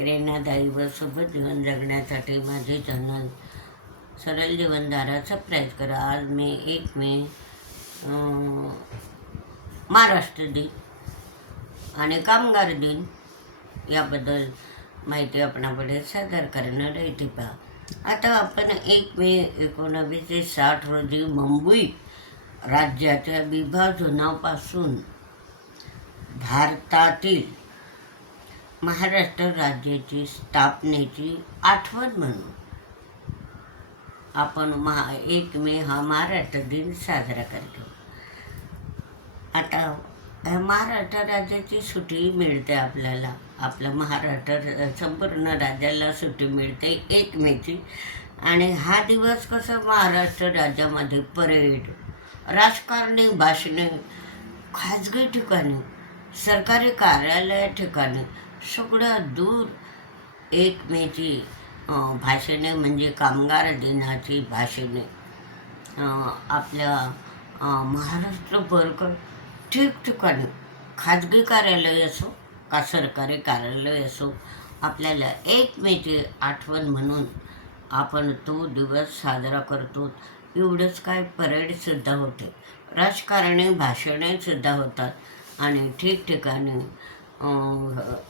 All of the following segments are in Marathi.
प्रेरणादायी व सोबत जीवन जगण्यासाठी माझे चॅनल सरळ जीवनधारा सबस्क्राईब करा. आज मी 1 मे महाराष्ट्र दिन आणि कामगार दिन याबद्दल माहिती आपणापुढे सादर करणार आहे. ती पहा. आता आपण 1 मे 1960 रोजी मुंबई राज्याच्या विभाजनापासून भारतातील महाराष्ट्र राज्याची स्थापनेची आठवण म्हणून आपण 1 मे हा महाराष्ट्र दिन साजरा करतो. आता महाराष्ट्र राज्याची सुट्टी मिळते आपल्याला, आपलं महाराष्ट्र संपूर्ण राज्याला सुट्टी मिळते 1 मेची. आणि हा दिवस कसं महाराष्ट्र राज्यामध्ये परेड, राजकारणी भाषणे, खाजगी ठिकाणी, सरकारी कार्यालय ठिकाणी सगळं दूर 1 मेची भाषणे म्हणजे कामगार दिनाची भाषणे आपल्या महाराष्ट्रभर ठिकठिकाणी खाजगी कार्यालय असो का सरकारी कार्यालय असो, आपल्याला 1 मेची आठवण म्हणून आपण तो दिवस साजरा करतो. एवढंच काय, परेडसुद्धा होते, राजकारणी भाषणेसुद्धा होतात आणि ठिकठिकाणी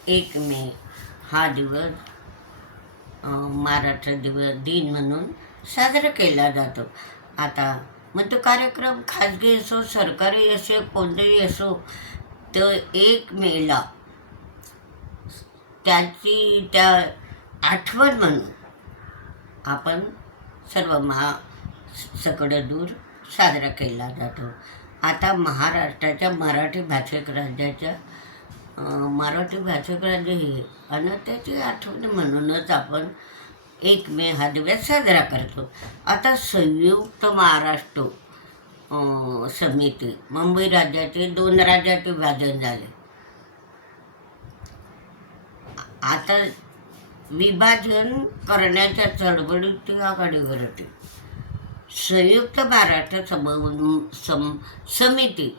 1 मे हा दिवस महाराष्ट्र दिन म्हणून साजरा केला जातो. आता मग तो कार्यक्रम खाजगी असो सरकारी असो कोणतेही असो, तर 1 मेला त्या आठवण म्हणून आपण सर्व सगळं दूर साजरा केला जातो. आता महाराष्ट्राच्या मराठी भाषिक राज्याच्या मराठी भाषिक राज्य हे आणि त्याची आठवण म्हणूनच आपण 1 मे हा दिवस साजरा करतो. आता संयुक्त महाराष्ट्र समिती मुंबई राज्याचे 2 राज्यात विभाजन झाले. आता विभाजन करण्याच्या चळवळीची आघाडीवर होती. संयुक्त महाराष्ट्र समिती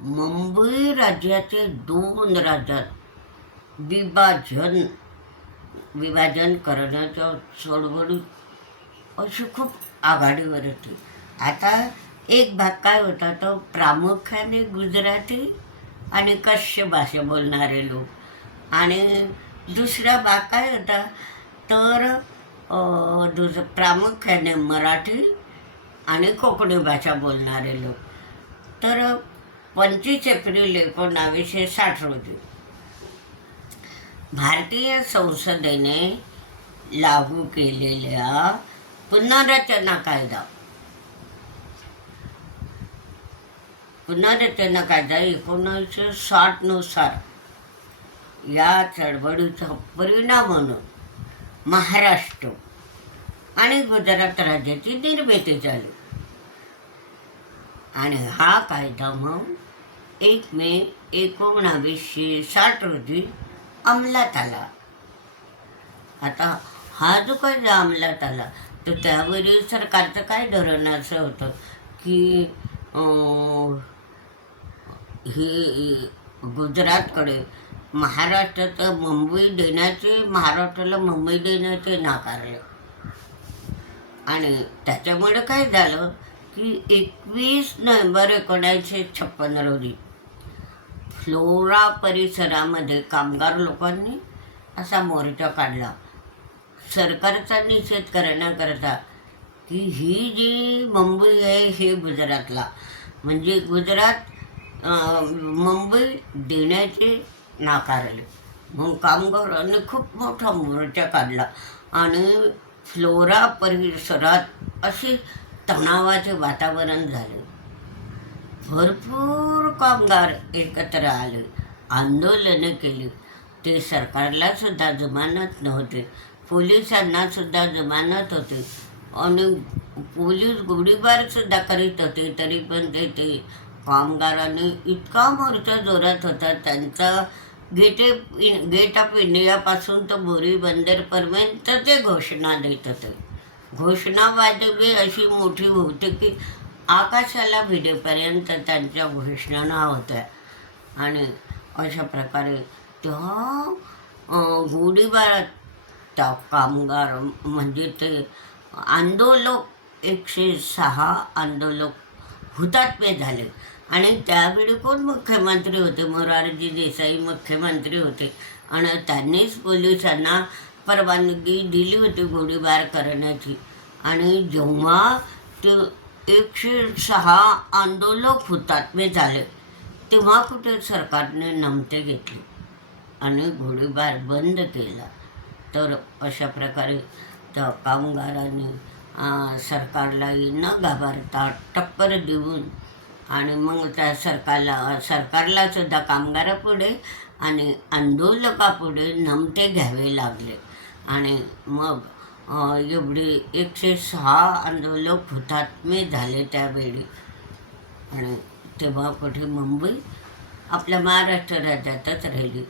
मुंबई राज्याचे 2 राज्यात विभाजन करण्याच्या चळवळीत अशी खूप आघाडीवर होती. आता एक भाग काय होता, तो प्रामुख्याने गुजराती आणि कच्छ भाषा बोलणारे लोक, आणि दुसरा भाग काय होता तर प्रामुख्याने मराठी आणि कोकणी भाषा बोलणारे लोक. तर 25 एप्रिल 1960 रोजी भारतीय संसदेने लागू केलेल्या पुनर्रचना कायदा 1960 नुसार या चळवळीचा परिणाम म्हणून महाराष्ट्र आणि गुजरात राज्याची निर्मिती झाली. आणि हा कायदा मग 1 मे 1960 रोजी अंमलात आला. आता हा जो कायदा अंमलात आला, तर त्यावरील सरकारचं काय धोरण असं होतं की हे गुजरातकडे महाराष्ट्राला मुंबई देण्याचे नाकारले. आणि त्याच्यामुळे काय झालं की 21 नोव्हेंबर 1956 रोजी फ्लोरा परिसरामध्ये कामगार लोकांनी असा मोर्चा काढला सरकारचा निषेध करण्याकरता की ही जी मुंबई आहे हे गुजरातला, म्हणजे गुजरात मुंबई देण्याचे नाकारले. मग कामगारांनी खूप मोठा मोर्चा काढला आणि फ्लोरा परिसरात असे तणावाचे वातावरण झाले. भरपूर कामगार एकत्र आले, आंदोलने केली. ते सरकारला सुद्धा जमानत नव्हते, पोलिसांना सुद्धा जमानत होते आणि पोलीस गोळीबारसुद्धा करीत होते. तरी पण ते कामगारांनी इतका मोर्चा जोरात होता त्यांचा, गेट ऑफ इंडियापासून तर बोरी बंदरपर्यंत ते घोषणा देत होते. घोषणाबाजी अशी मोठी होती की आकाशाला भिडेपर्यंत त्यांच्या घोषणा होत्या. आणि अशा प्रकारे त्या गोळीबारात कामगार म्हणजे ते आंदोलक 106 आंदोलक हुतात्मे झाले. आणि त्यावेळी कोण मुख्यमंत्री होते? मोरारजी देसाई मुख्यमंत्री होते. आणि त्यांनीच पोलिसांना परवानगी दिली होती गोळीबार करण्याची. आणि जेव्हा ते 106 आंदोलक हुतात्मे झाले तेव्हा कुठे सरकारने नमते घेतले आणि गोळीबार बंद केला. तर अशा प्रकारे त्या कामगारांनी सरकारला न घाबरता टक्कर देऊन आणि मग त्या सरकारला सुद्धा कामगारापुढे आणि आंदोलकापुढे नमते घ्यावे लागले. आणि मग एवढे 106 आंदोलक हुतात्मे झाले त्यावेळी. आणि तेव्हा कुठे मुंबई आपल्या महाराष्ट्र राज्यातच राहिली.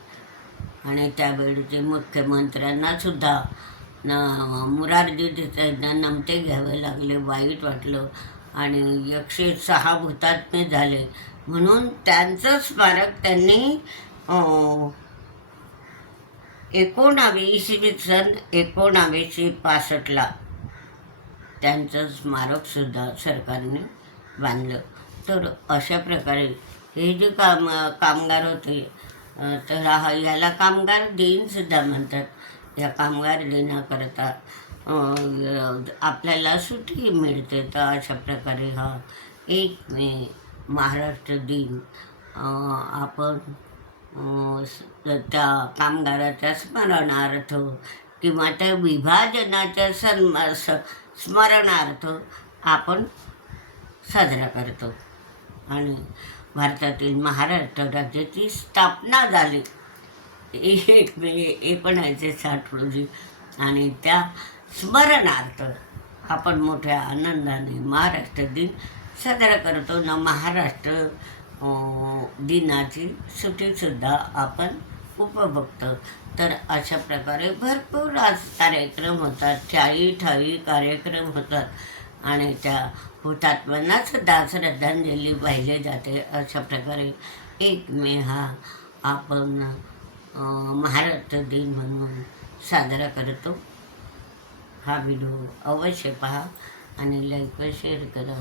आणि त्यावेळीचे मुख्यमंत्र्यांना सुद्धा मोरारजी देसाईंना नमते घ्यावे लागले. वाईट वाटलं आणि 106 हुतात्मे झाले म्हणून त्यांचं स्मारक त्यांनी 1965 त्यांचं स्मारकसुद्धा सरकारने बांधलं. तर अशा प्रकारे हे जे कामगार होते तर याला कामगार दिनसुद्धा म्हणतात. या कामगार दिनाकरता आपल्याला सुट्टी मिळते. तर अशा प्रकारे हा 1 मे महाराष्ट्र दिन आपण त्या कामगाराच्या स्मरणार्थ किंवा त्या विभाजनाच्या स्मरणार्थ आपण साजरा करतो. आणि भारतातील महाराष्ट्र राज्याची स्थापना झाली 1 मे 1960 रोजी. आणि त्या स्मरणार्थ आपण मोठ्या आनंदाने महाराष्ट्र दिन साजरा करतो ना. महाराष्ट्र दिनाची सुट्टीसुद्धा आपण उपभोगतो. तर अशा प्रकारे भरपूर आज कार्यक्रम होतात, ठायी कार्यक्रम होतात. आणि त्या हुतात्म्यांना सुद्धा श्रद्धांजली वाहिली जाते. अशा प्रकारे 1 मे हा आपण महाराष्ट्र दिन म्हणून साजरा करतो. हा व्हिडिओ अवश्य पहा आणि लाईक व शेअर करा.